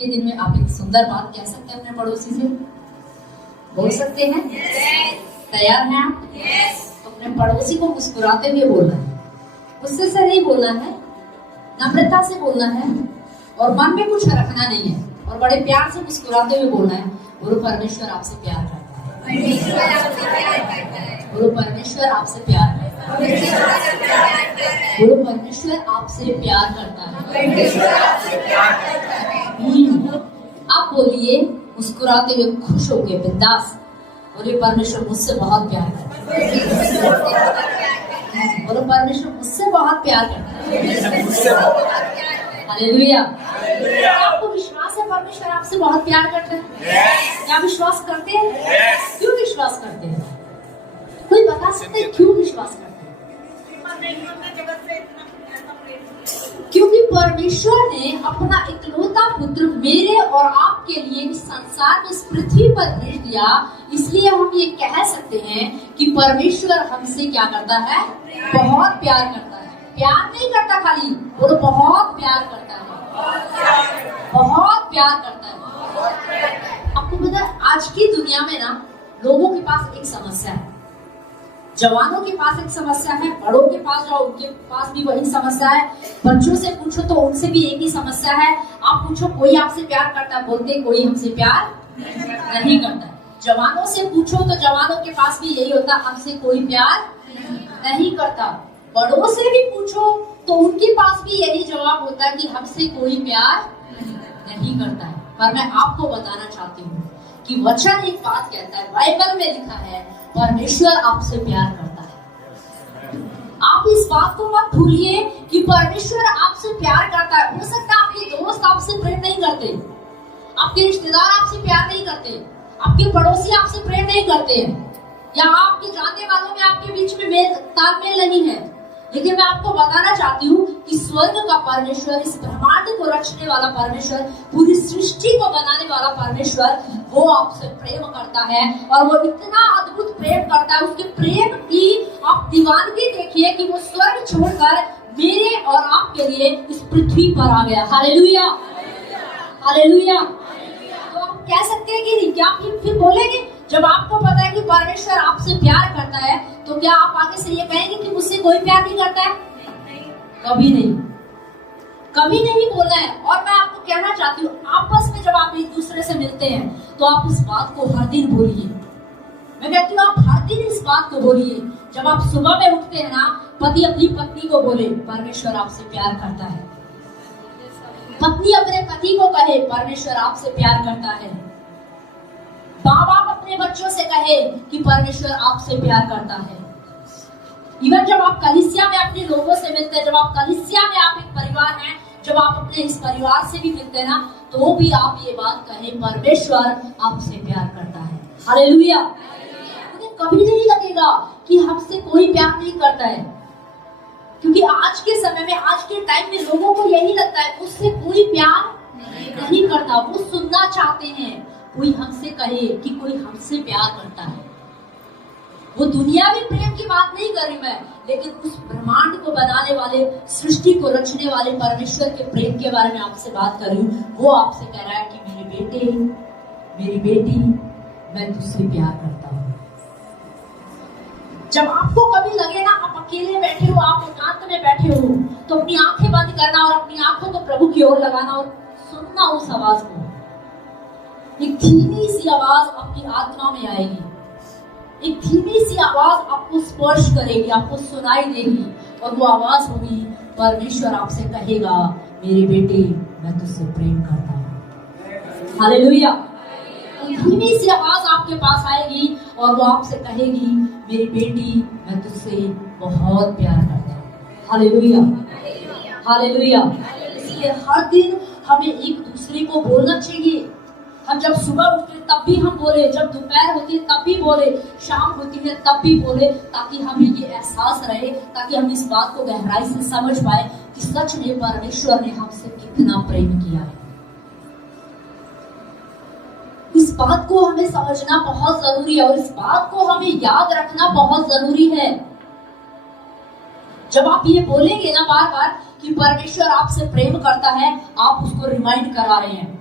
के दिन में आप एक सुंदर बात कह सकते हैं अपने पड़ोसी से? बोल सकते हैं? तैयार हैं आप? तो अपने पड़ोसी को मुस्कुराते हुए बोलना है, गुस्से से नहीं बोलना है, नम्रता से बोलना है और मन में कुछ रखना नहीं है और बड़े प्यार से मुस्कुराते हुए बोलना है, गुरु परमेश्वर आपसे प्यार करता है, गुरु परमेश्वर आपसे प्यार करता है, गुरु परमेश्वर आपसे प्यार करता है। आप बोलिए मुस्कुराते हुए, खुश होके, बिंदास बोलिए, परमेश्वर मुझसे बहुत प्यार करता है। बोलो, परमेश्वर मुझसे बहुत प्यार करता है। हालेलुया। क्या आपको विश्वास है परमेश्वर आपसे बहुत प्यार करता है? क्या विश्वास करते हैं? क्यों विश्वास करते हैं? कोई बता सकते हैं क्यों विश्वास करते हैं? क्योंकि परमेश्वर ने अपना इकलौता पुत्र मेरे और आपके लिए इस संसार में, इस पृथ्वी पर भेज दिया। इसलिए हम ये कह सकते हैं कि परमेश्वर हमसे क्या करता है? बहुत प्यार करता है। प्यार नहीं करता खाली, बोलो बहुत प्यार करता है, बहुत प्यार करता है। आपको पता है आज की दुनिया में ना लोगों के पास एक समस्या है। जवानों के पास एक समस्या है, बड़ों के पास जाओ उनके पास भी वही समस्या है, बच्चों से पूछो तो उनसे भी एक ही समस्या है। आप पूछो कोई आपसे प्यार करता है, बोलते कोई हमसे प्यार नहीं करता। जवानों से पूछो तो जवानों के पास भी यही होता, हमसे कोई प्यार नहीं करता। बड़ों से भी पूछो तो उनके पास भी यही जवाब होता है कि हमसे कोई प्यार नहीं करता है। पर मैं आपको बताना चाहती हूँ कि वचन एक बात कहता है, बाइबल में लिखा है, परमेश्वर आपसे प्यार करता है। आप इस बात को मत भूलिए कि परमेश्वर आपसे प्यार करता है। हो सकता है आपके दोस्त आपसे प्रेम नहीं करते, आपके रिश्तेदार आपसे प्यार नहीं करते, आपके पड़ोसी आपसे प्रेम नहीं करते हैं, या आपके जानने वालों में आपके बीच में तालमेल नहीं है। लेकिन मैं आपको बताना चाहती हूँ कि स्वर्ग का परमेश्वर, इस ब्रह्मांड को रचने वाला परमेश्वर, पूरी सृष्टि को बनाने वाला परमेश्वर, वो आपसे प्रेम करता है और वो इतना अद्भुत प्रेम करता है। उसके प्रेम की आप दीवानगी देखिए कि वो स्वर्ग छोड़कर मेरे और आपके लिए इस पृथ्वी पर आ गया। Hallelujah, hallelujah. तो आप कह सकते हैं कि नहीं? क्या आप फिर बोलेंगे? जब आपको पता है कि परमेश्वर आपसे प्यार करता है तो क्या आप आगे से ये कहेंगे कि मुझसे कोई प्यार नहीं करता है? कभी नहीं, कभी नहीं बोलना है। और मैं आपको कहना चाहती हूँ, आपस में जब आप एक दूसरे से मिलते हैं तो आप इस बात को हर दिन बोलिए। मैं कहती हूँ आप हर दिन इस बात को बोलिए। जब आप सुबह में उठते हैं ना, पति अपनी पत्नी को बोले, परमेश्वर आपसे प्यार करता है। पत्नी अपने पति को कहे, परमेश्वर आपसे प्यार करता है। माँ बाप अपने बच्चों से कहे कि परमेश्वर आपसे प्यार करता है। इवन जब आप कलीसिया में अपने लोगों से मिलते हैं, जब आप कलीसिया में आप एक परिवार हैं, जब आप अपने इस परिवार से भी मिलते हैं ना, तो भी आप ये बात कहें, परमेश्वर आपसे प्यार करता है। हालेलुया। मुझे कभी नहीं लगेगा कि हमसे कोई प्यार नहीं करता है, क्योंकि आज के समय में, आज के टाइम में लोगों को यही लगता है मुझसे कोई प्यार नहीं करता। वो सुनना चाहते हैं कोई हमसे कहे कि कोई हमसे प्यार करता है। वो दुनियावी प्रेम की बात नहीं कर रही मैं, लेकिन उस ब्रह्मांड को बनाने वाले, सृष्टि को रचने वाले परमेश्वर के प्रेम के बारे में आपसे बात कर रही हूँ। वो आपसे कह रहा है कि मेरे बेटे, मेरी बेटी, मैं तुझसे प्यार करता हूँ। जब आपको कभी लगे ना आप अकेले बैठे हो, आप एकांत में बैठे हो, तो अपनी आंखें बंद करना और अपनी आंखों को प्रभु की ओर लगाना और सुनना उस आवाज को। एक धीमी सी आवाज आपकी आत्मा में आएगी, एक धीमी सी आवाज आपको स्पर्श करेगी, आपको सुनाई देगी, और वो आवाज होगी, परमेश्वर आपसे कहेगा, मेरे बेटे, मैं तुझसे प्रेम करता हूँ। हालेलुया। धीमी सी आवाज आपके पास आएगी और वो आपसे कहेगी, मेरी बेटी, मैं तुझसे बहुत प्यार करता हूँ। Hallelujah, hallelujah. इसलिए हर दिन हमें एक दूसरे को बोलना चाहिए। हम जब सुबह उठते हैं तब भी हम बोले, जब दोपहर होती है तब भी बोले, शाम होती है तब भी बोले, ताकि हमें ये एहसास रहे, ताकि हम इस बात को गहराई से समझ पाए कि सच में परमेश्वर ने हमसे कितना प्रेम किया है। इस बात को हमें समझना बहुत जरूरी है और इस बात को हमें याद रखना बहुत जरूरी है। जब आप ये बोलेंगे ना बार बार कि परमेश्वर आपसे प्रेम करता है, आप उसको रिमाइंड करा रहे हैं।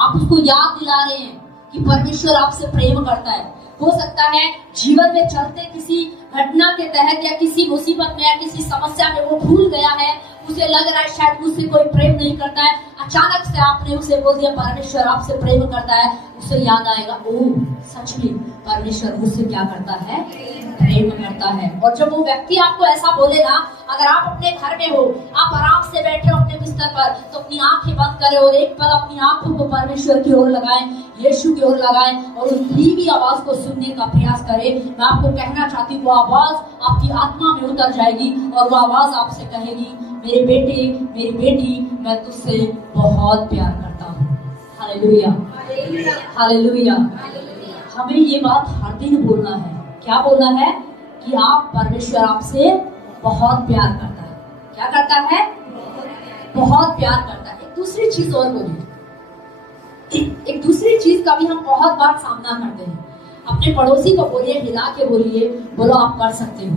आप उसको याद दिला रहे हैं कि परमेश्वर आपसे प्रेम करता है। हो सकता है जीवन में चलते किसी घटना के तहत या किसी मुसीबत में या किसी समस्या में वो भूल गया है, उसे लग रहा है शायद मुझसे कोई प्रेम नहीं करता है। अचानक से आपने उसे बोल दिया परमेश्वर आपसे प्रेम करता है, उसे याद आएगा ओह सच में परमेश्वर मुझसे क्या करता है, प्रेम करता है। और जब वो व्यक्ति आपको ऐसा बोलेगा, अगर आप अपने घर में हो, आप आराम से बैठे हो अपने बिस्तर पर, तो अपनी आंखें बंद करें और एक पल अपनी आंखों को परमेश्वर की ओर लगाएं, यीशु की ओर लगाएं और उस धीमी आवाज को सुनने का प्रयास करें। मैं आपको कहना चाहती हूँ वो आवाज आपकी आत्मा में उतर जाएगी और वो आवाज आपसे कहेगी मेरे बेटे मेरी बेटी मैं तुझसे बहुत प्यार करता हूँ। Hallelujah hallelujah. हमें ये बात हर दिन बोलना है। क्या बोलना है कि आप परमेश्वर आपसे बहुत प्यार करता है। क्या करता है, बहुत प्यार करता है। एक दूसरी चीज और बोलिए, एक दूसरी चीज का भी हम बहुत बार सामना करते हैं। अपने पड़ोसी को बोलिए, हिला के बोलिए, बोलो आप कर सकते हो।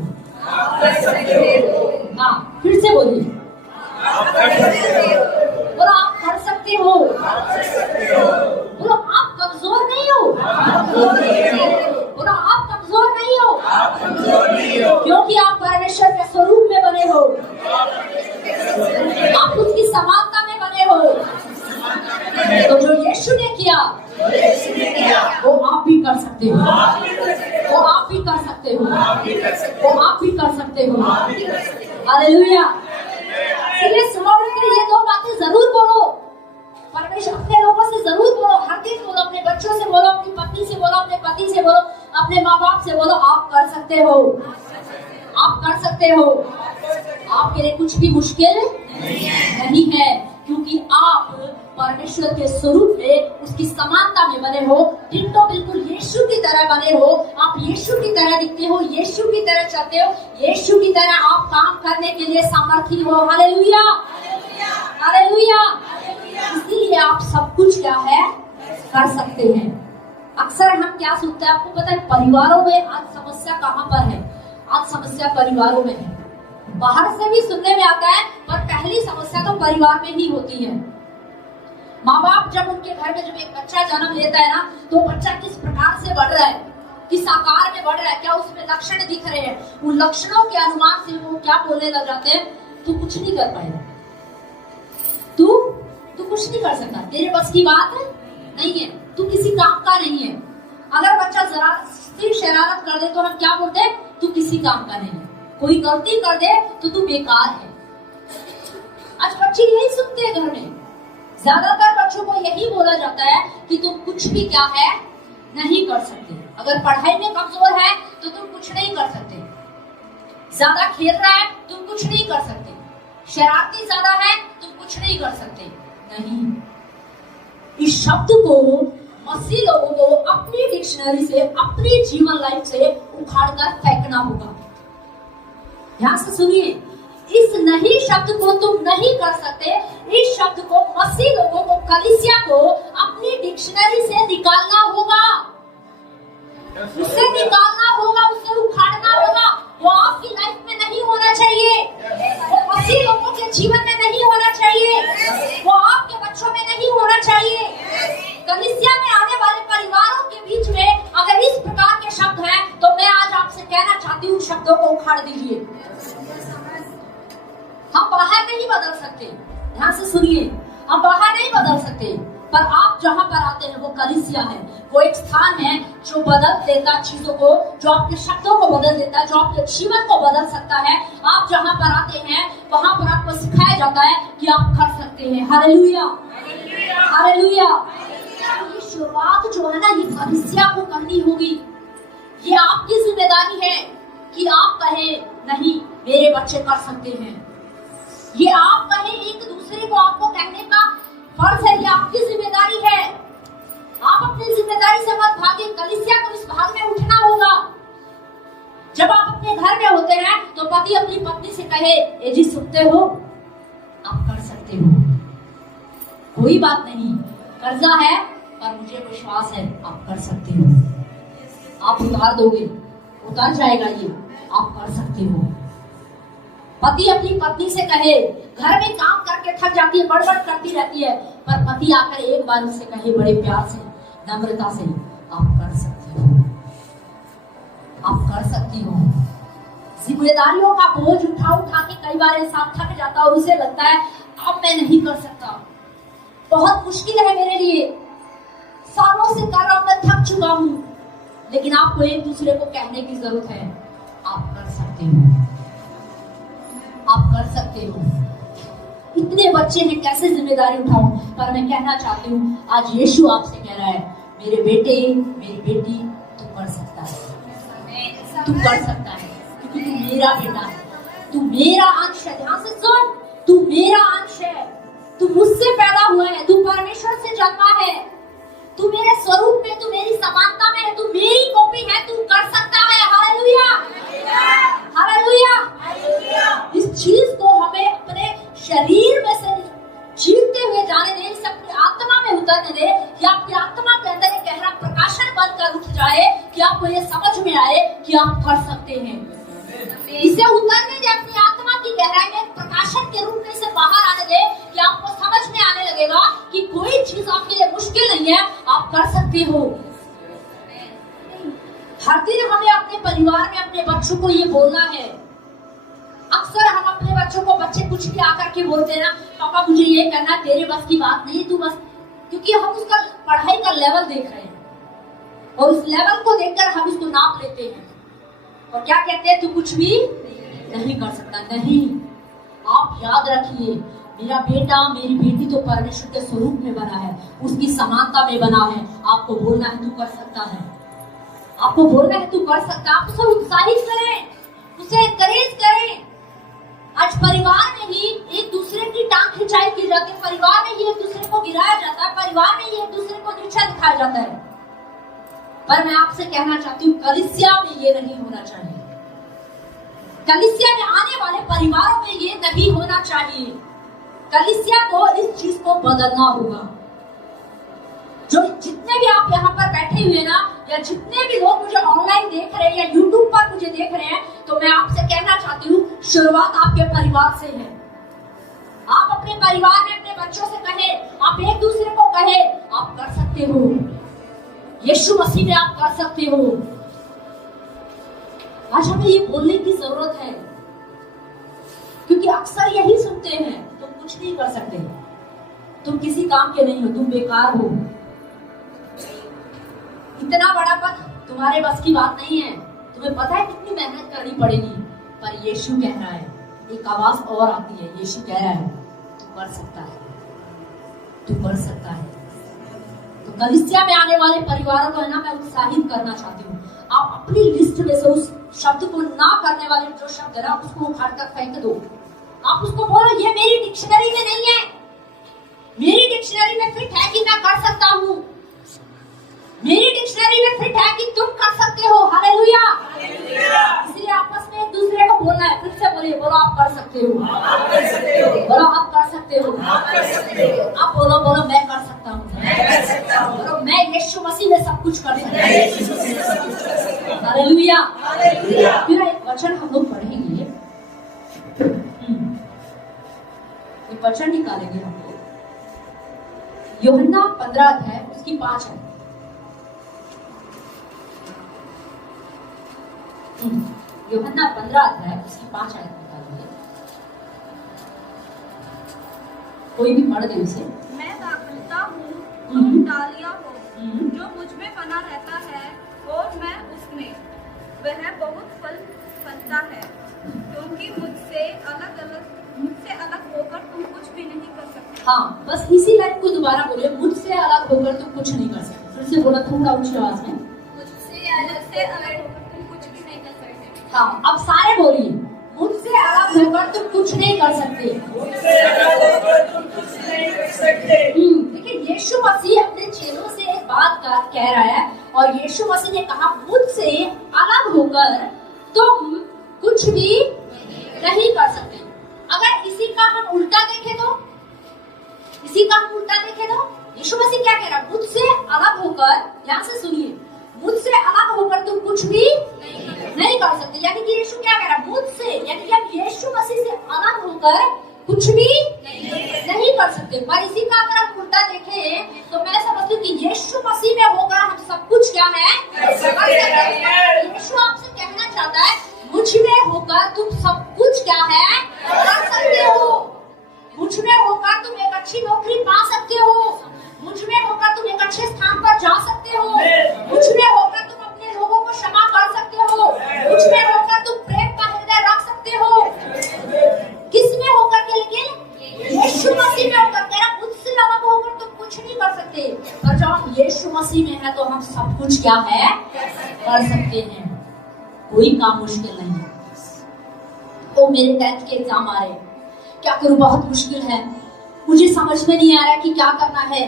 हाँ फिर से बोलिए, बोलो आप कर सकते हो। बोलो आप कमजोर नहीं हो। बोलो आप कमजोर नहीं हो, क्योंकि आप परमेश्वर के स्वरूप में बने हो, आप उसकी समानता में बने हो। तो जो यीशु ने किया वो आप भी कर सकते हो, वो आप भी कर सकते हो, वो आप भी कर सकते हो। हालेलुया। इसलिए सुबह उठकर ये दो बातें जरूर बोलो, परमेश्वर अपने लोगों से जरूर बोलो, हर दिन बोलो, अपने बच्चों से बोलो, अपनी पत्नी से बोलो, अपने पति से बोलो, अपने माँ बाप से बोलो आप कर सकते हो, आप कर सकते हो। आपके लिए कुछ भी मुश्किल नहीं है, क्योंकि आप परमेश्वर के स्वरूप में उसकी समानता में बने हो। डिट्टो बिल्कुल यीशु की तरह बने हो। आप यीशु की तरह दिखते हो, यीशु की तरह चलते हो, यीशु की तरह आप काम करने के लिए सामर्थी हो। Hallelujah hallelujah. इसीलिए आप सब कुछ क्या है कर सकते हैं। अक्सर हम क्या सोचते हैं, आपको पता है परिवारों में आज समस्या कहाँ पर है? आज समस्या परिवारों में है। बाहर से भी सुनने में आता है, पर पहली समस्या तो परिवार में ही होती है। माँ बाप जब उनके घर में जब एक बच्चा जन्म लेता है ना, तो बच्चा किस प्रकार से बढ़ रहा है, किस आकार में बढ़ रहा है, क्या उसमें लक्षण दिख रहे हैं, उन लक्षणों के अनुमान से वो क्या बोलने लग जाते हैं, तू कुछ नहीं कर पाएगा, तू कुछ नहीं कर सकता, तेरे बस की बात नहीं है, तू किसी काम का नहीं है। अगर बच्चा जरा सी शरारत कर दे तो हम क्या बोलते हैं, तू किसी काम का नहीं है। कोई गलती कर दे तो तू बेकार है। आज बच्चे यही सुनते हैं घर में, ज्यादातर बच्चों को यही बोला जाता है कि तुम कुछ भी क्या है नहीं कर सकते। अगर पढ़ाई में कमजोर है तो तुम कुछ नहीं कर सकते, ज्यादा खेल रहा है तुम कुछ नहीं कर सकते, शरारती ज्यादा है तुम कुछ नहीं कर सकते। नहीं, इस शब्द को मसीह लोगों को अपनी डिक्शनरी से, अपनी जीवन लाइफ से उखाड़कर फेंकना होगा। ध्यान से सुनिए, इस नहीं शब्द को तुम नहीं कर सकते, इस शब्द को मसीह लोगों को, कलीसिया को अपनी डिक्शनरी से निकालना होगा, उसे निकालना होगा, उसे उखाड़ना होगा। वो आपकी लाइफ में नहीं होना चाहिए, वो मसीह लोगों के जीवन में नहीं होना चाहिए, वो आपके बच्चों में नहीं होना चाहिए। कलीसिया में आने वाले परिवारों के बीच में अगर इस प्रकार के शब्द हैं, तो मैं आज आपसे कहना चाहती हूँ शब्दों को उखाड़ दीजिए। हम बाहर नहीं बदल सकते, ध्यान से सुनिए, हम बाहर नहीं बदल सकते, पर आप जहां पर आते हैं वो कलीसिया है, वो एक स्थान है जो बदल देता चीजों को, जो आपके शब्दों को बदल देता है, जो आपके जीवन को बदल सकता है। आप जहां पर आते हैं वहां पर आपको सिखाया जाता है कि आप कर सकते हैं। Hallelujah hallelujah. ये शुरुआत जो है ना, ये कलीसिया को करनी होगी। ये आपकी जिम्मेदारी है कि आप कहें नहीं मेरे बच्चे कर सकते हैं। ये आप कहें, एक दूसरे को आपको कहने का फर्ज है, ये आपकी जिम्मेदारी है। आप अपनी जिम्मेदारी से मत भागे, कलीसिया को इस भाग में उठना होगा। जब आप अपने घर में होते हैं तो पति अपनी पत्नी से कहे, ए जी सुनते हो, आप कर सकते हो, कोई बात नहीं, कर्जा है पर मुझे विश्वास है आप कर सकते हो, आप उतार दोगे, उतार जाएगा, ये आप कर सकते हो। पति अपनी पत्नी से कहे, घर में काम करके थक जाती है, बड़बड़ करती रहती है, पर पति आकर एक बार उससे कहे बड़े प्यार से, नम्रता से, आप कर सकते हो, आप कर सकती हो। जिम्मेदारियों का बोझ उठा उठा के कई बार इंसान थक जाता है और उसे लगता है अब मैं नहीं कर सकता, बहुत मुश्किल है मेरे लिए, सालों से कर रहा हूं, मैं थक चुका हूं। लेकिन आपको एक दूसरे को कहने की जरूरत है, आप कर सकते हो, आप कर सकते हो। इतने बच्चे हैं, कैसे जिम्मेदारी उठाऊं? पर मैं कहना चाहती हूँ, आज यीशु आपसे कह रहा है, मेरे बेटे, मेरी बेटी, तू कर सकता है, तू कर सकता है, क्योंकि तू मेरा बेटा है, तू मेरा अंश है। ध्यान से सुन, तू मेरा अंश है, तू मुझसे पैदा हुआ है, तू परमेश्वर से जन्मा है, तू मेरे स्वरूप में, तू मेरी समानता में है, तू मेरी कॉपी है, तू कर सकता है। Hallelujah, hallelujah. इस चीज को हमें अपने शरीर में से चीरते हुए जाने दे, इसे अपनी आत्मा में उतरने दे, कि आपकी आत्मा के अंदर एक गहरा प्रकाशन बनकर उठ जाए, कि आपको ये समझ में आए कि आप कर सकते हैं। इसे उतरने दे, अपनी आत्मा की गहराई में प्रकाशन के रूप में से बाहर आने दे, कि आपको समझ में आने लगेगा कि कोई चीज आपके लिए मुश्किल नहीं है, आप कर सकते हो। हर दिन हमें अपने परिवार में अपने बच्चों को ये बोलना है। अक्सर हम अपने बच्चों को, बच्चे कुछ भी आकर के बोलते हैं ना, पापा मुझे ये करना, तेरे बस की बात नहीं, तू बस, क्योंकि हम उसका पढ़ाई का लेवल देख रहे हैं और उस लेवल को देखकर हम उसको नाप लेते हैं और क्या कहते हैं, तू कुछ भी नहीं कर सकता। नहीं, आप याद रखिए, मेरा बेटा, मेरी बेटी तो परमेश्वर के स्वरूप में बना है, उसकी समानता में बना है। आपको बोलना है तू कर सकता है, आपको बोलना है तू कर सकता है। आप उसे उत्साहित करें, उसे एनकरेज करें। आज परिवार में ही एक दूसरे की टांग खिंचाई की जाती है, परिवार में ही एक दूसरे को गिराया जाता है, परिवार में ही एक दूसरे को नीचा दिखाया जाता है। पर मैं आपसे कहना चाहती हूँ, कलीसिया में ये नहीं होना चाहिए, कलीसिया में आने वाले परिवारों में ये नहीं होना चाहिए। कलीसिया को इस चीज को बदलना होगा। जो जितने भी आप यहाँ पर बैठे हुए ना, या जितने भी लोग मुझे ऑनलाइन देख रहे हैं या यूट्यूब पर मुझे देख रहे हैं, तो मैं आपसे कहना चाहती हूँ, शुरुआत आपके परिवार से है। आप अपने परिवार में अपने बच्चों से कहे, आप एक दूसरे को कहे, आप कर सकते हो, यीशु मसीह में आप कर सकते हो। आज हमें ये बोलने की जरूरत है, क्योंकि अक्सर यही सुनते हैं, तुम कुछ नहीं कर सकते, तुम किसी काम के नहीं हो, तुम बेकार हो, इतना बड़ा पद तुम्हारे बस की बात नहीं है, तुम्हें पता है कितनी मेहनत करनी पड़ेगी। पर यीशु कह रहा है, एक आवाज और आती है, यीशु कह रहा है, तू कर सकता है, तू कर सकता है। तो कलीसिया में आने वाले परिवारों को है ना, मैं उत्साहित करना चाहती हूँ, आप अपनी लिस्ट में से उस शब्द को ना करने वाले जो शब्द है ना, उसको उखाड़ कर फेंक दो। आप उसको बोलो, ये मेरी डिक्शनरी में नहीं है, मेरी डिक्शनरी में फिट है कि मैं कर सकता हूँ, मेरी डिक्शनरी में फिट है कि तुम कर सकते हो। हालेलुया। इसलिए आपस में एक दूसरे को बोलना है, फिर से बोलिए, बोलो आप कर सकते हो, बोलो आप कर सकते हो, आप बोलो, बोलो मैं कर सकता हूँ, बोलो मैं यीशु मसीह में सब कुछ कर सकता हूँ। हालेलुया। फिर एक वचन हम लोग पढ़ेंगे, एक वचन निकालेंगे हम लोग, यूहन्ना 15 अध्याय उसकी 5 है। यूहन्ना 15 अध्याय उसकी 5 आयत निकालिए, कोई भी पढ़ दे उसे। मैं दाखलता हूँ, तुम डालियाँ हो, जो मुझ में बना रहता है और मैं उसमें, वह बहुत फल फलता है, क्योंकि मुझसे अलग होकर तुम कुछ भी नहीं कर सकते। हाँ, बस इसी लाइन को दोबारा बोलिए, मुझसे अलग होकर तुम कुछ नहीं कर सकते। फिर से बोला थोड़ा ऊंची आवाज में, मुझसे अलग होकर तुम कुछ भी नहीं कर सकते। हाँ, अब सारे बोलिए, मुझसे अलग होकर तुम कुछ नहीं कर सकते। देखिए, यीशु मसीह अपने चेलों से एक बात कह रहा है, और यीशु मसीह ने कहा, मुझसे अलग होकर तुम कुछ भी नहीं कर सकते। अगर इसी का हम उल्टा देखें तो, यीशु मसीह क्या कह रहा है? मुझसे अलग होकर, ध्यान से सुनिए, मुझसे अलग होकर तुम कुछ भी नहीं कर सकते। यानी कि यीशु क्या कह रहा है? मुझसे, यानी कि हम यीशु मसीह से होकर कुछ भी नहीं कर सकते। पर इसी का अगर हम उल्टा देखें तो मैं समझती हूँ कि यीशु मसीह में होकर हम सब कुछ क्या है कर सकते हैं। यीशु आपसे कहना चाहता है मुझ में होकर तुम सब कुछ क्या है कर सकते हो। मुझ में होकर तुम एक अच्छी नौकरी पा सकते हो। मुझ में होकर तुम एक अच्छे स्थान पर जा सकते हो। मुझ में होकर तुम अपने लोगों को क्षमा कर सकते हो। मुझ में होकर तुम प्रेम का हृदय रख सकते हो। किस में होकर के? लेकिन यीशु मसीह में होकर। तेरा मुझसे अलग होकर तुम कुछ नहीं कर सकते। पर जब हम यीशु मसीह में है तो हम सब कुछ क्या है कर सकते हैं। कोई काम मुश्किल नहीं है। तो मेरे 10th के एग्जाम आ रहे, क्या करूं, बहुत मुश्किल है, मुझे समझ में नहीं आ रहा कि क्या करना है।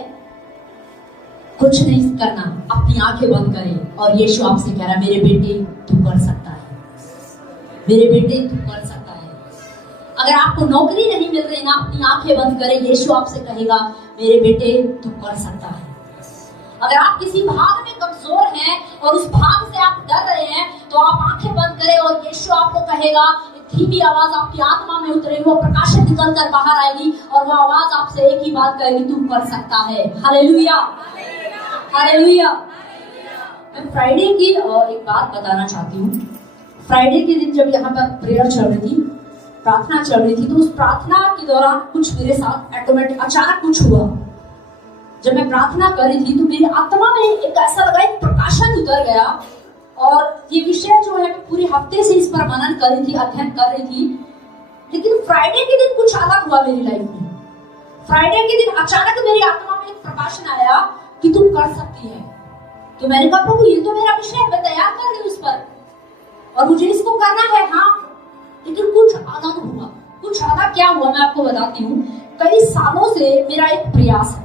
कुछ नहीं करना, अपनी आंखें बंद करें और यीशु आपसे कह रहा है मेरे बेटे तू कर सकता है, मेरे बेटे तू कर सकता है। अगर आपको नौकरी नहीं मिल रही ना, अपनी आंखें बंद करें, यीशु आपसे कहेगा मेरे बेटे तू कर सकता है। अगर आप किसी भाग में कमजोर हैं और उस भाग से आप डर रहे हैं तो आप आंखें बंद करें और यीशु आपको कहेगा, धीमी आवाज आपकी आत्मा में उतरेगी, वो प्रकाशन निकल कर बाहर आएगी और वो आवाज आपसे एक ही बात कहेगी तू कर सकता है। Hallelujah, hallelujah. मैं फ्राइडे की एक बात बताना चाहती हूँ। फ्राइडे के दिन जब यहाँ पर प्रेयर चल रही थी, प्रार्थना चल रही थी, तो उस प्रार्थना के दौरान कुछ मेरे साथ ऑटोमेटिक अचानक कुछ हुआ। जब मैं प्रार्थना कर रही थी तो मेरी आत्मा में एक ऐसा लगा, एक प्रकाशन उतर गया। और ये विषय जो है मैं पूरे हफ्ते से इस पर मनन कर रही थी, अध्ययन कर रही थी। लेकिन फ्राइडे के दिन कुछ अलग हुआ मेरी लाइफ में। फ्राइडे के दिन अचानक मेरी आत्मा में एक प्रकाशन आया कि तुम कर सकती है। तो मैंने कहा प्रभु ये तो मेरा विषय है, मैं तैयार कर रही हूँ इस पर और मुझे इसको करना है। हाँ, लेकिन कुछ अलग हुआ। कुछ अलग क्या हुआ मैं आपको बताती हूँ। कई सालों से मेरा एक प्रयास है।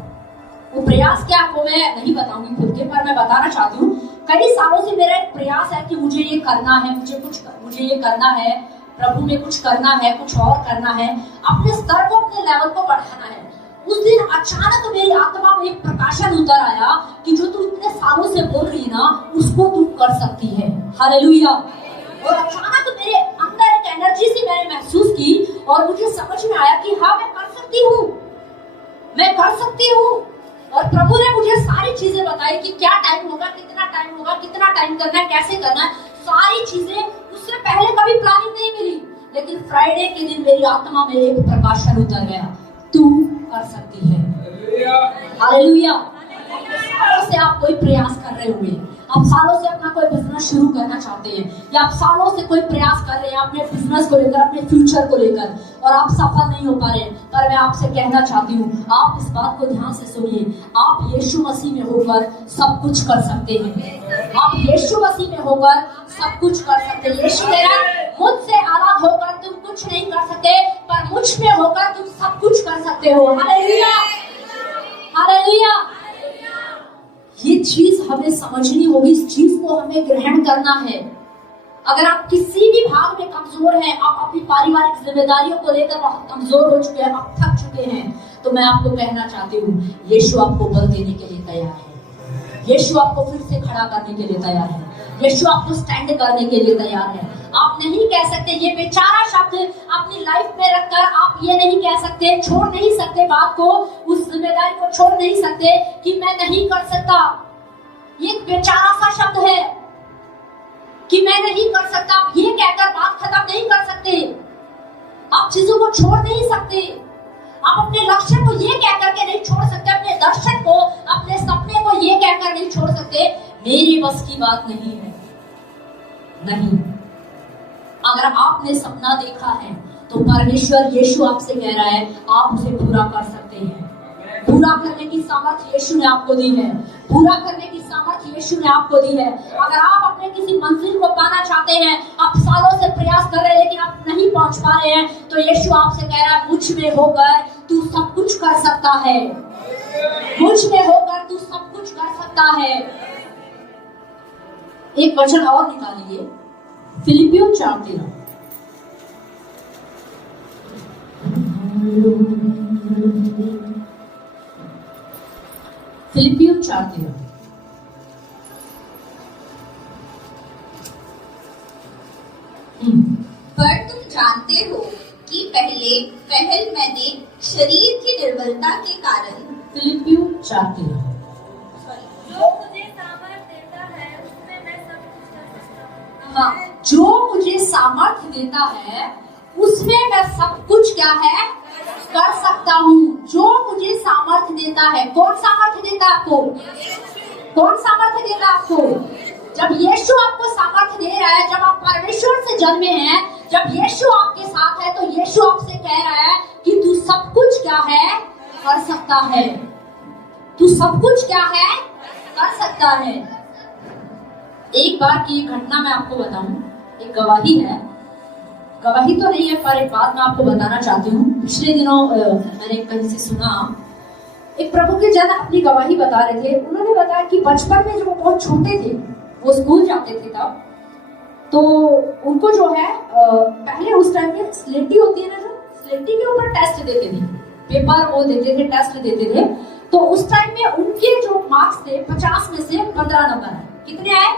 वो प्रयास क्या आपको मैं नहीं बताऊंगी खुद के, पर मैं बताना चाहती हूँ। कई सालों से मेरा एक प्रयास है कि मुझे ये करना है, मुझे ये करना है, प्रभु में कुछ करना है, कुछ और करना है, अपने स्तर को, अपने लेवल को बढ़ाना है। उस दिन अचानक मेरी आत्मा में एक प्रकाशन उतर आया कि जो तू इतने सालों से बोल रही है ना, उसको तू कर सकती है। हालेलुया। और अचानक मेरे अंदर एक एनर्जी सी मैंने महसूस की और मुझे समझ में आया कि हाँ मैं कर सकती हूँ, मैं कर सकती हूँ। और प्रभु ने मुझे सारी चीजें बताई कि क्या टाइम होगा, कितना टाइम होगा, कितना टाइम करना है, कैसे करना है, सारी चीजें। उससे पहले कभी प्लानिंग नहीं मिली, लेकिन फ्राइडे के दिन मेरी आत्मा में एक प्रकाशन उतर गया, तू कर सकती है। हालेलुया। सालों से आप कोई प्रयास कर रहे होंगे, आप सालों से अपना कोई बिजनेस शुरू करना चाहते हैं, या आप सालों से कोई प्रयास कर रहे हैं अपने बिजनेस को लेकर, अपने फ्यूचर को लेकर, और आप सफल नहीं हो पा रहे हैं। पर मैं आपसे कहना चाहती हूँ, आप इस बात को ध्यान से सुनिए, आप यीशु मसीह में होकर सब कुछ कर सकते हैं। आप यीशु मसीह में होकर सब कुछ कर सकते हैं। यीशु कह रहा है मुझसे अलग होकर तुम कुछ नहीं कर सकते, पर मुझ में होकर तुम सब कुछ कर सकते हो। Hallelujah, hallelujah. ये चीज हमें समझनी होगी, इस चीज को हमें ग्रहण करना है। अगर आप किसी भी भाग में कमजोर हैं, आप अपनी पारिवारिक जिम्मेदारियों को लेकर बहुत कमजोर हो चुके हैं, आप थक चुके हैं, तो मैं आपको कहना चाहती हूँ यीशु आपको बल देने के लिए तैयार है। यीशु आपको फिर से खड़ा करने के लिए तैयार है। यीशु आपको स्टैंड करने के लिए तैयार है। आप नहीं कह सकते, ये बेचारा शब्द अपनी लाइफ में रखकर आप ये नहीं कह सकते, छोड़ नहीं सकते बात को, उस जिम्मेदारी को छोड़ नहीं सकते कि मैं नहीं कर सकता। ये बेचारा सा शब्द है कि मैं नहीं कर सकता। आप ये कहकर बात खत्म नहीं कर सकते। आप चीजों को छोड़ नहीं सकते। आप अपने लक्ष्य को ये कहकर के नहीं छोड़ सकते, अपने दर्शन को, अपने सपने को ये कहकर नहीं छोड़ सकते मेरी बस की बात नहीं है। नहीं, अगर आपने सपना देखा है तो परमेश्वर यीशु आपसे कह रहा है आप उसे पूरा कर सकते हैं। पूरा करने की सामर्थ्य यीशु ने आपको दी है। पूरा करने की सामर्थ्य यीशु ने आपको दी है। अगर आप अपने किसी मंजिल को पाना चाहते हैं, आप सालों से प्रयास कर रहे हैं लेकिन आप नहीं पहुंच पा रहे हैं, तो यीशु आपसे कह रहा है मुझ में होकर तू सब कुछ कर सकता है। मुझ में होकर तू सब कुछ कर सकता है। एक वचन और निकालिए, फिलिपियों 4:13। फिलिपियों 4:13। पर तुम जानते हो कि पहल मैंने शरीर की निर्बलता के कारण फिलिपियों 4:13। जो मुझे सामर्थ देता है उसमें मैं सब कुछ कर सकता हूँ। हाँ, जो मुझे सामर्थ्य देता है उसमें मैं सब कुछ क्या है कर सकता हूँ। जो मुझे सामर्थ्य देता है, कौन सामर्थ्य देता है आपको? कौन सामर्थ्य देता है आपको? जब यीशु आपको सामर्थ्य दे रहा है, जब आप परमेश्वर से जन्मे हैं, जब यीशु आपके साथ है, तो यीशु आपसे कह रहा है कि तू सब कुछ क्या है कर सकता है। तू सब कुछ क्या है कर सकता है। एक बार की घटना मैं आपको बताऊं, एक गवाही है, गवाही तो नहीं है पर एक बात मैं आपको बताना चाहती हूँ। पिछले दिनों मैंने कहीं से सुना, एक प्रभु के जन अपनी गवाही बता रहे थे। उन्होंने बताया कि बचपन में जब वो बहुत छोटे थे, वो स्कूल जाते थे तब, तो उनको जो है पहले उस टाइम में स्लेटी होती है ना, जो स्लेटी के ऊपर टेस्ट देते थे, पेपर वो देते थे, टेस्ट देते थे। तो उस टाइम में उनके जो मार्क्स थे 50 में से 15 नंबर आए। कितने आए?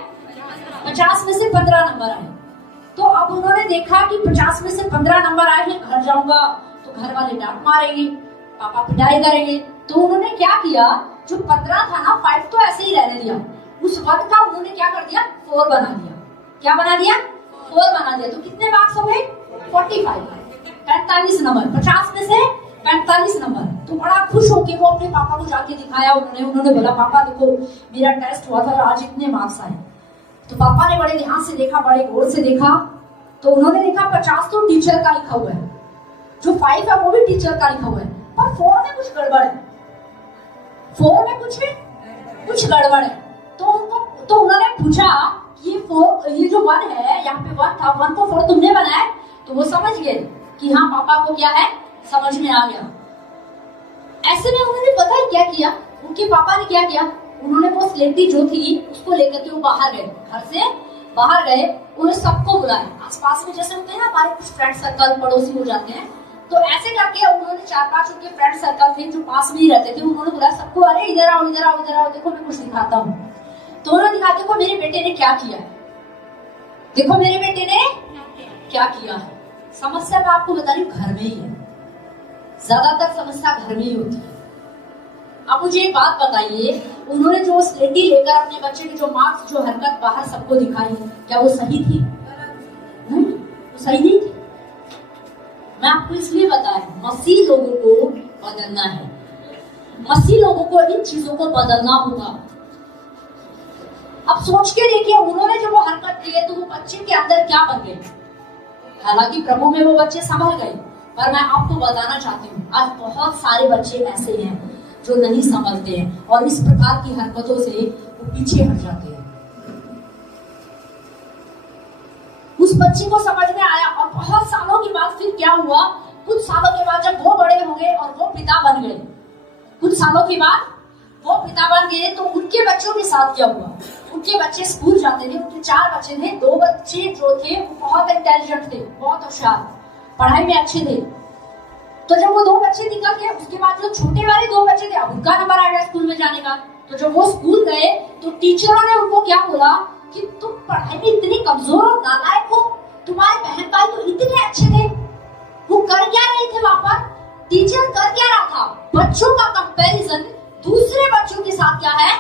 50 में से 15 नंबर आए। तो अब उन्होंने देखा कि 50 में से 15 नंबर आए हैं, घर जाऊंगा तो घर वाले डांट मारेंगे, पापा पिटाई करेंगे। तो उन्होंने क्या किया, जो 15 था ना, 5 तो ऐसे ही रहने दिया, उस 1 का उन्होंने क्या कर दिया, 4 बना दिया। क्या बना दिया? 4 बना दिया। तो कितने मार्क्स हो गए? 45, 45 नंबर। 50 में से 45 नंबर। तो बड़ा खुश होके वो अपने पापा को जाके दिखाया। उन्होंने बोला, पापा देखो मेरा टेस्ट हुआ था, आज इतने मार्क्स आए। तो पापा ने बड़े ध्यान से देखा, बड़े गौर से देखा, तो उन्होंने देखा 50 तो टीचर का लिखा हुआ है, जो 5 है वो भी टीचर का लिखा हुआ है, पर 4 में कुछ गड़बड़ है। 4 में कुछ गड़बड़ है। तो उन्होंने पूछा कि ये जो 1 है, यहाँ पे 1 था, 1 को 4 तुमने बनाया? तो वो समझ गए कि हाँ, पापा को क्या है, समझ में आ गया। ऐसे में उन्होंने पता है क्या किया, उनके पापा ने क्या किया, उन्होंने वो स्लेटी जो थी उसको लेकर के वो बाहर गए, घर से बाहर गए। उन्हें सबको बुलाया, आसपास में जैसे होते हैं ना हमारे कुछ फ्रेंड सर्कल, पड़ोसी हो जाते हैं, तो ऐसे करके उन्होंने 4-5 उनके फ्रेंड सर्कल थे जो पास में ही रहते थे, उन्होंने बुलाया सबको, अरे इधर आओ इधर आओ इधर आओ, देखो मैं कुछ दिखाता हूँ। तो उन्होंने दिखा, देखो मेरे बेटे ने क्या किया है, देखो मेरे बेटे ने क्या किया है। समस्या मैं आपको बता रही हूँ, घर में ही है, ज्यादातर समस्या घर में ही होती है। अब मुझे एक बात बताइए, उन्होंने जो स्लेटी लेकर अपने बच्चे के जो मार्क्स, जो हरकत बाहर सबको दिखाई, क्या वो सही थी? नहीं, वो सही नहीं थी। मैं आपको इसलिए बता रही हूँ, मसीह लोगों को बदलना है, मसीह लोगों को इन चीजों को बदलना होगा। अब सोच के देखिए, उन्होंने जो वो हरकत की है, तो वो बच्चे के अंदर क्या बन गए। हालांकि प्रभु में वो बच्चे संभल गए, पर मैं आपको बताना चाहती हूँ, आज बहुत सारे बच्चे ऐसे हैं जो नहीं समझते हैं और इस प्रकार की हरकतों से वो पीछे हट जाते हैं। उस बच्चे को समझ में आया, और बहुत सालों के बाद फिर क्या हुआ, कुछ सालों के बाद जब वो बड़े हो गए और वो पिता बन गए, कुछ सालों के बाद वो पिता बन गए, तो उनके बच्चों के साथ क्या हुआ, उनके बच्चे स्कूल जाते थे, उनके 4 बच्चे थे, 2 बच्चे जो थे वो बहुत इंटेलिजेंट थे, बहुत होशियार, पढ़ाई में अच्छे थे। तो जब वो 2 बच्चे निकल गए, उसके बाद जो छोटे वाले 2 बच्चे थे, अब उनका नंबर आ गया स्कूल में जाने का। तो जब वो स्कूल गए, तो टीचरों ने उनको क्या बोला कि तुम पढ़ाई में इतने कमजोर और नालायक हो, तुम्हारे बहन भाई तो इतने अच्छे थे, वो कर क्या रहे थे वहां पर? टीचर कर क्या रहा था? बच्चों का कंपैरिजन दूसरे बच्चों के साथ क्या है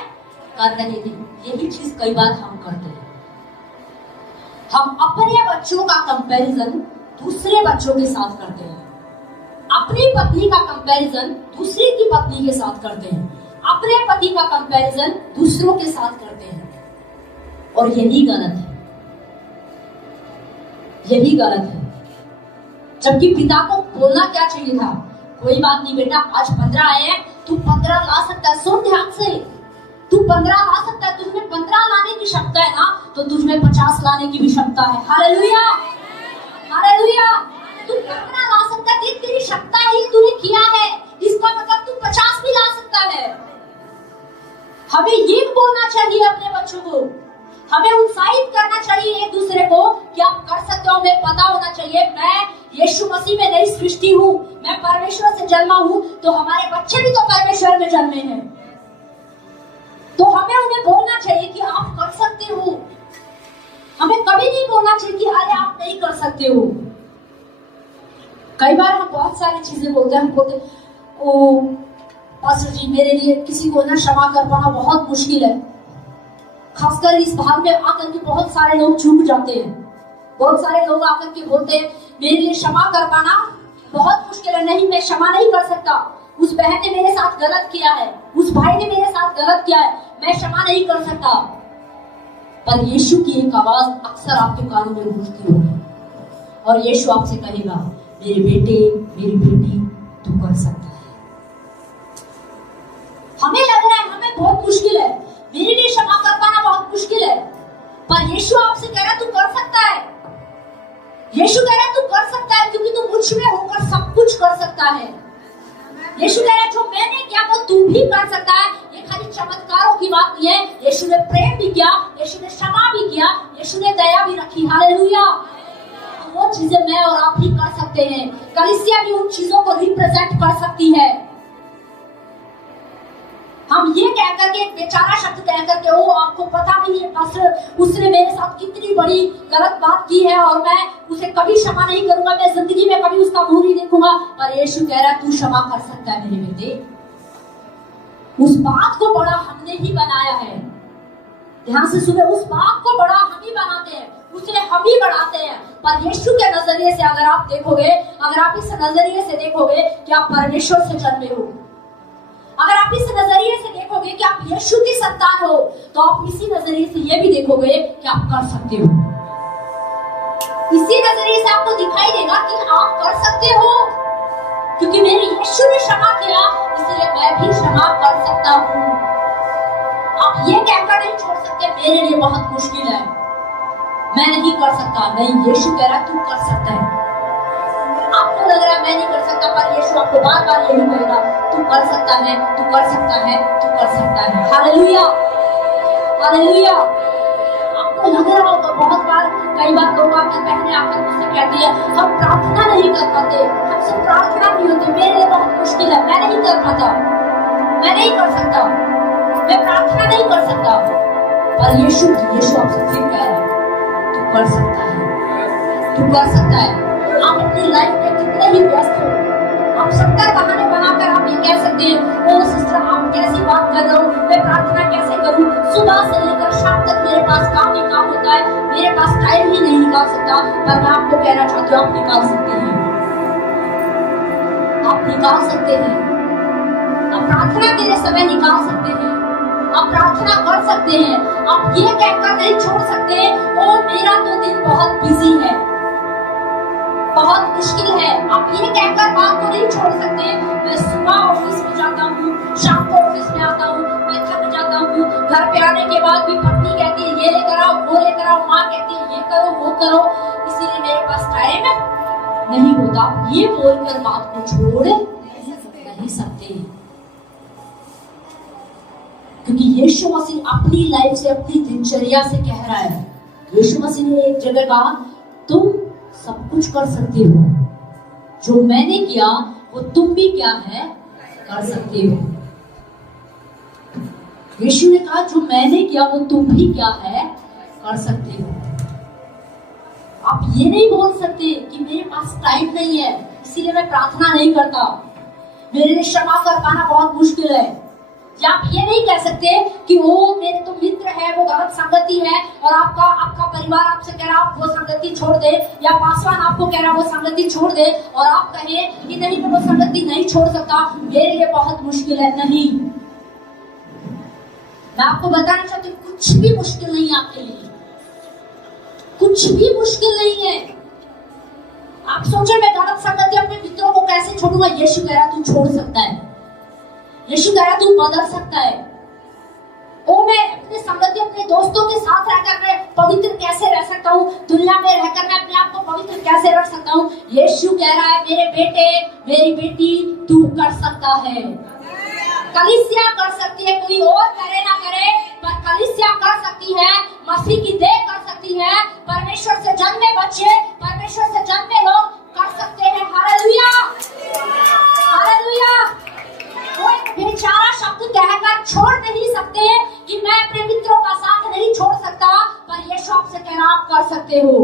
कर रहे थे। यही चीज कई बार हम करते हैं, हम अपने बच्चों का कंपैरिजन दूसरे बच्चों के साथ करते हैं, अपनी पत्नी का कंपैरिजन दूसरे की पत्नी के साथ करते हैं, अपने पति का कंपैरिजन दूसरों के साथ करते हैं, और यही गलत है, यही गलत है। जबकि पिता को बोलना क्या चाहिए था, कोई बात नहीं बेटा, आज 15 आए हैं, तू 15 ला सकता है, सुन ध्यान से, तू 15 ला सकता है, तुझमें 15 लाने की क्षमता है ना, तो तुझमें 50 लाने की भी क्षमता है। Hallelujah, hallelujah. तू 15 ला सकता है, तेरी क्षमता ही तूने किया है, इसका मतलब तू 50 भी ला सकता है। हमें ये बोलना चाहिए अपने बच्चों को, हमें उत्साहित करना चाहिए एक दूसरे को कि आप कर सकते हो। हमें पता होना चाहिए, मैं यीशु मसीह में नई सृष्टि हूँ, मैं परमेश्वर से जन्मा हूँ, तो हमारे बच्चे भी तो परमेश्वर में जन्मे हैं, तो हमें उन्हें बोलना चाहिए कि आप कर सकते हो। हमें कभी नहीं बोलना चाहिए कि अरे आप नहीं कर सकते हो। कई बार हम बहुत सारी चीजें बोलते हैं, हम बोलते हैं ओ पास्टर जी मेरे लिए किसी को ना क्षमा कर पाना बहुत मुश्किल है। खासकर इस भाग में आकर के बहुत सारे लोग चूक जाते हैं। बहुत सारे लोग आकर के बोलते हैं मेरे लिए क्षमा कर पाना बहुत मुश्किल है, नहीं मैं क्षमा नहीं कर सकता, उस बहन ने मेरे साथ गलत किया है, उस भाई ने मेरे साथ गलत किया है, मैं क्षमा नहीं कर सकता। पर यीशु की एक आवाज अक्सर आपके कानों में गूंजती होगी और यीशु आपसे कहेगा मेरे बेटे मेरी बेटी तू कर सकता है। हमें लग रहा है हमें बहुत मुश्किल है, मेरे लिए क्षमा कर पाना बहुत मुश्किल है, पर यीशु आपसे कह रहा तू कर सकता है। यीशु कह रहा तू कर सकता है क्योंकि तू मुझ में होकर सब कुछ कर सकता है। यीशु कह रहा है जो मैंने किया वो तू भी कर सकता है। ये खाली चमत्कारों की बात नहीं है, यीशु ने प्रेम भी किया, यीशु ने क्षमा भी किया, यीशु ने दया भी रखी। हालेलुया। वो चीजें मैं और आप ही कर सकते हैं। कलीसिया भी उन चीजों को रिप्रेजेंट कर सकती है। हम ये कह करके बेचारा शब्द कह करके ओ आपको पता नहीं है पास्टर उसने मेरे साथ कितनी बड़ी गलत बात की है और मैं उसे कभी क्षमा नहीं करूंगा, मैं जिंदगी में कभी उसका मुंह नहीं देखूंगा। पर यीशु कह रहा है तू क्षमा कर सकता है मेरे बेटे। उस बात को बड़ा हमने ही बनाया है। ध्यान से सुने, उस बात को बड़ा हम ही बनाते हैं, उसे हम ही बढ़ाते हैं। पर यीशु के नजरिए से अगर आप देखोगे, अगर आप इस नजरिए से देखोगे कि आप परमेश्वर से जन्मे हो, अगर आप इस नजरिए से देखोगे कि आप यीशु की संतान हो, तो आप इसी नजरिए से ये भी देखोगे कि आप कर सकते हो। इसी नजरिए से आपको दिखाई देगा कि आप कर सकते हो, क्योंकि मेरे यीशु ने क्षमा किया इसलिए मैं भी क्षमा कर सकता हूँ। आप ये कहकर नहीं छोड़ सकते मेरे लिए बहुत मुश्किल है, मैं नहीं कर सकता। नहीं, यीशु कह रहा तू कर सकता है। आपको लग रहा है मैं नहीं कर सकता, पर यीशु आपको बार बार यही कहेगा तू कर सकता है, तू कर सकता है, तू कर सकता है। Hallelujah, hallelujah. आपको लग रहा होगा बहुत बार, कई बार लोग आकर बहनें आकर मुझसे कहती है हम प्रार्थना नहीं कर पाते, हमसे प्रार्थना नहीं होती, मेरे लिए बहुत मुश्किल है, मैं नहीं कर पाता, मैं नहीं कर सकता, मैं प्रार्थना नहीं कर सकता। पर यीशु आपसे फिर कह रहा है तू कर सकता है, तू कर सकता है। आप अपनी लाइफ में कितने ही व्यस्त हो, आप 70 बहाने बनाकर आप ये कह सकते हैं ओ सिस्टर आप कैसी बात कर रहे हो, मैं प्रार्थना कैसे करूं, सुबह से लेकर शाम तक मेरे पास काम ही काम होता है, मेरे पास टाइम ही नहीं निकाल सकता। पर मैं आपको कहना चाहती हूँ आप निकाल सकते हैं, आप निकाल सकते हैं, आप प्रार्थना के लिए समय निकाल सकते हैं, आप प्रार्थना कर सकते हैं। आप ये कहकर नहीं छोड़ सकते ओ मेरा तो दिन बहुत बिजी है, बहुत मुश्किल है। आप ये कहकर बात को नहीं छोड़ सकते मैं सुबह ऑफिस में जाता हूँ, शाम को ऑफिस में आता हूँ, मैं थक जाता हूँ, घर पे आने के बाद भी पत्नी कहती है ये लेकर आओ, वो लेकर आओ, माँ कहती है ये करो, वो करो, इसीलिए मेरे पास टाइम नहीं होता। ये बोलकर बात को छोड़ नहीं सकते, क्योंकि यीशु मसीह अपनी लाइफ से, अपनी दिनचर्या से कह रहा है। यीशु मसीह ने एक जगह कहा तुम सब कुछ कर सकते हो, जो मैंने किया वो तुम भी क्या है कर सकते हो। यीशु ने कहा जो मैंने किया वो तुम भी क्या है कर सकते हो। आप ये नहीं बोल सकते कि मेरे पास टाइम नहीं है इसीलिए मैं प्रार्थना नहीं करता, मेरे लिए क्षमा कर पाना बहुत मुश्किल है। या आप ये नहीं कह सकते कि वो मेरे तो मित्र है, वो गलत संगति है और आपका परिवार आपसे कह रहा आप वो संगति छोड़ दे, या पासवान आपको कह रहा वो संगति छोड़ दे और आप कहें कि नहीं मैं वो संगति नहीं छोड़ सकता, मेरे लिए बहुत मुश्किल है। नहीं, मैं आपको बताना चाहती हूँ कुछ भी मुश्किल नहीं है आपके लिए, कुछ भी मुश्किल नहीं है। आप सोचो मैं गलत संगति अपने मित्रों को कैसे छोड़ूंगा, यीशु कह रहा तू छोड़ सकता है, यीशु कह रहा तू बदल सकता है। ओ मैं अपने संगति अपने दोस्तों के साथ रहकर मैं पवित्र कैसे रह सकता हूँ, दुनिया में रहकर मैं अपने आप को पवित्र कैसे रख सकता हूँ। यीशु कह रहा है मेरे बेटे मेरी बेटी तू कर सकता है। कलीसिया कर सकती है, कोई और करे ना करे, पर कलीसिया कर सकती है, मसीह की देह कर सकती है, परमेश्वर से जन्मे बच्चे, परमेश्वर से जन्मे लोग कर सकते हैं। Hallelujah, hallelujah. कोई बेचारा शब्द कहकर छोड़ नहीं सकते कि मैं अपने मित्रों का साथ नहीं छोड़ सकता, पर यीशु आपसे कह रहा आप कर सकते हो।